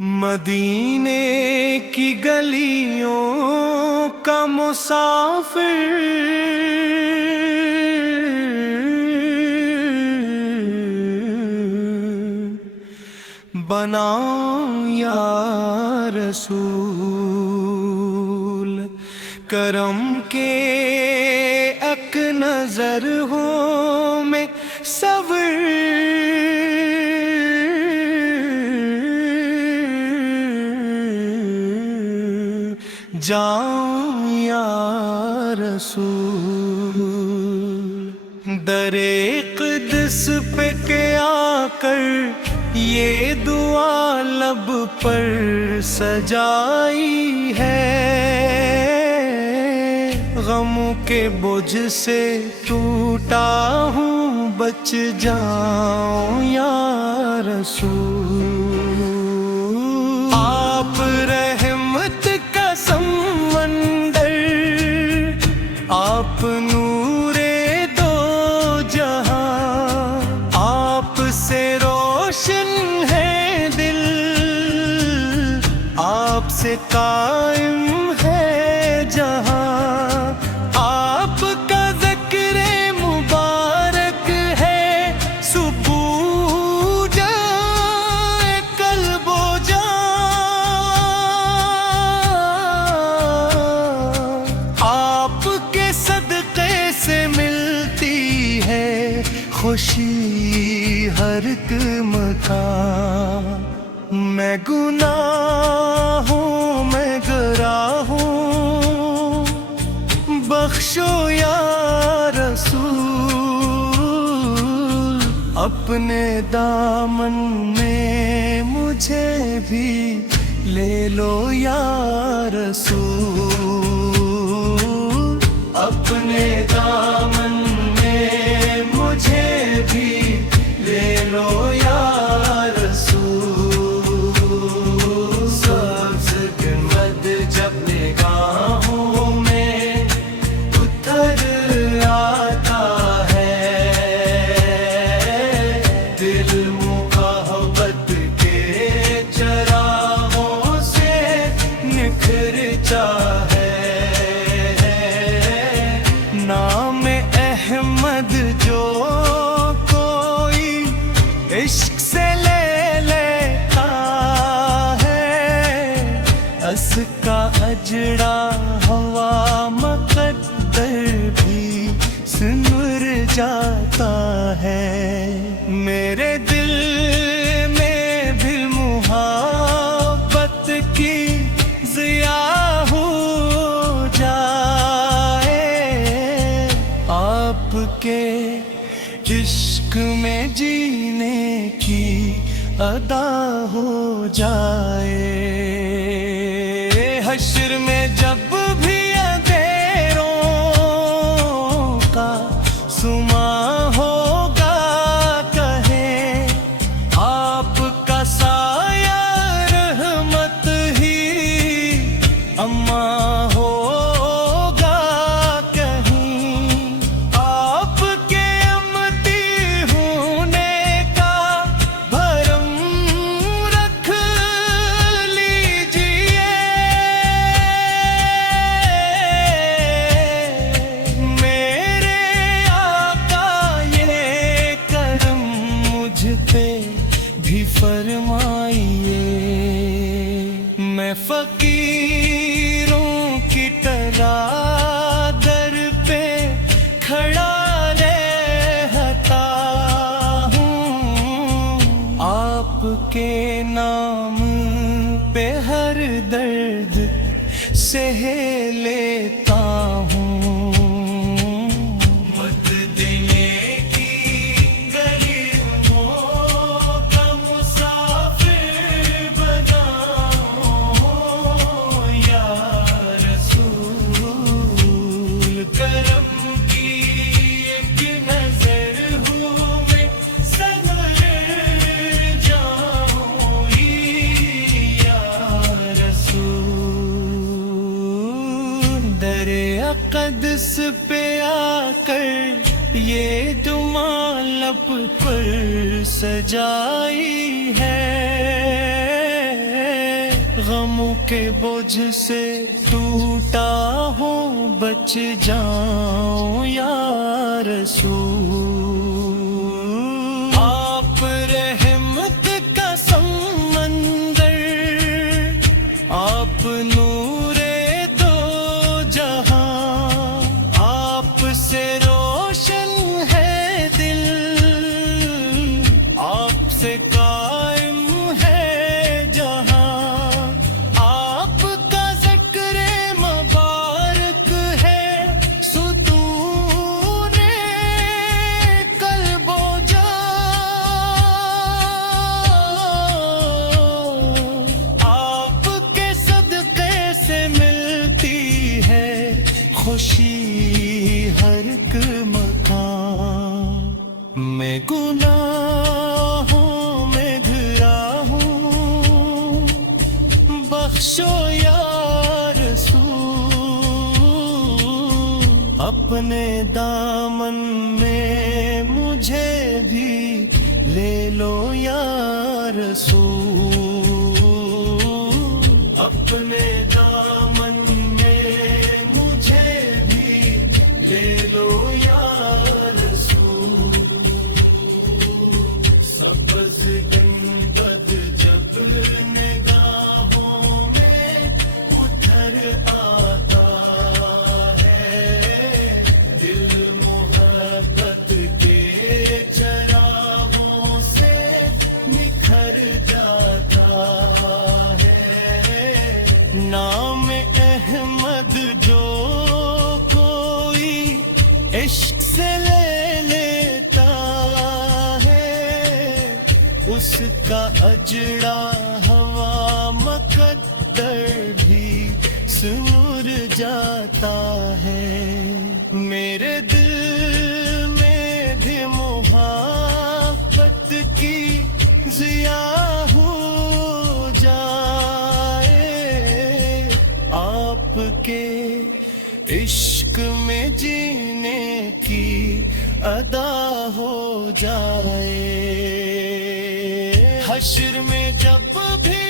مدینے کی گلیوں کا مسافر بنا یا رسول، کرم کے اک نظر ہو میں صبر جاؤں یا رسول۔ در قدس پہ کہ آ کر یہ دعا لب پر سجائی ہے، غموں کے بوجھ سے ٹوٹا ہوں بچ جاؤں یا رسول۔ آپ رحمت کا سمندر، آپ نور دو جہاں، آپ سے روشن ہے دل، آپ سے قائم ہے جہاں، آپ کا ذکر مبارک ہے سبو جائے قلب و جان، آپ کے صدقے سے ملتی ہے خوشی ہر ایک مکان۔ میں گناہ ہوں، میں گراں ہوں، بخشو یا رسول، اپنے دامن میں مجھے بھی لے لو یا رسول، اپنے دامن میں مجھے بھی لے لو یا رسول۔ سبز گنبد جب نگاہوں میں اتر آتا ہے، دل محبت کے چراغوں سے نکھر ہے، نام احمد جو کوئی عشق سے لے لیتا ہے، اس کا اجڑا ہوا مقدر بھی سنور جاتا ہے۔ میرے دل میں بھی محبت کی ضیاء ہو جائے، آپ کے عشق میں جینے کی ادا ہو جائے۔ حشر میں جب بھی اندھیروں کا سما ہوگا کہیں، آپ کا سایہ رحمت ہی اما ہوگا کہیں، آپ کے امتی ہونے کا بھرم رکھ لیجئے، میرے آقا یہ کرم مجھ پہ بھی فرمائیے۔ میں فقیروں کی طرح در پہ کھڑا رہتا ہوں، آپ کے نام پہ ہر درد سہ لیتا ہوں۔ مت دینے کی گلیوں کا مسافر بناؤں یا رسول، کرم کی ایک نظر ہوں میں سنور جاؤں یا رسول۔ در اقدس پہ آ کر یہ دعا لب پر سجائی ہے، غموں کے بوجھ سے ٹوٹا ہوں بچ جاؤں یا رسول آپ رحمت کا سمندر آپ نور دو جہاں آپ سے روشن ہے دل آپ سے قائم ہے جہاں آپ کا ذکر مبارک ہے ستون قلب و جان آپ کے صدقے سے ملتی ہے خوشی ہر ایک مکان میں گناہوں میں گھرا ہوں بخشو یا رسول اپنے دامن میں مجھے بھی لے لو یا رسول اپنے دامن میں مجھے بھی لے لو یا رسول سبز گنبد جب نگاہوں میں اتر آتا ہے دل محبت کے چراغوں سے نکھر جاتا ہے نام احمد جو کوئی عشق سے لے لیتا ہے اس کا اجڑا ہوا مقدر بھی سمر جاتا ہے میرے دل میں بھی محبت کی ضیاء ہو جائے آپ کے عشق میں جینے کی ادا ہو جائے حشر میں جب بھی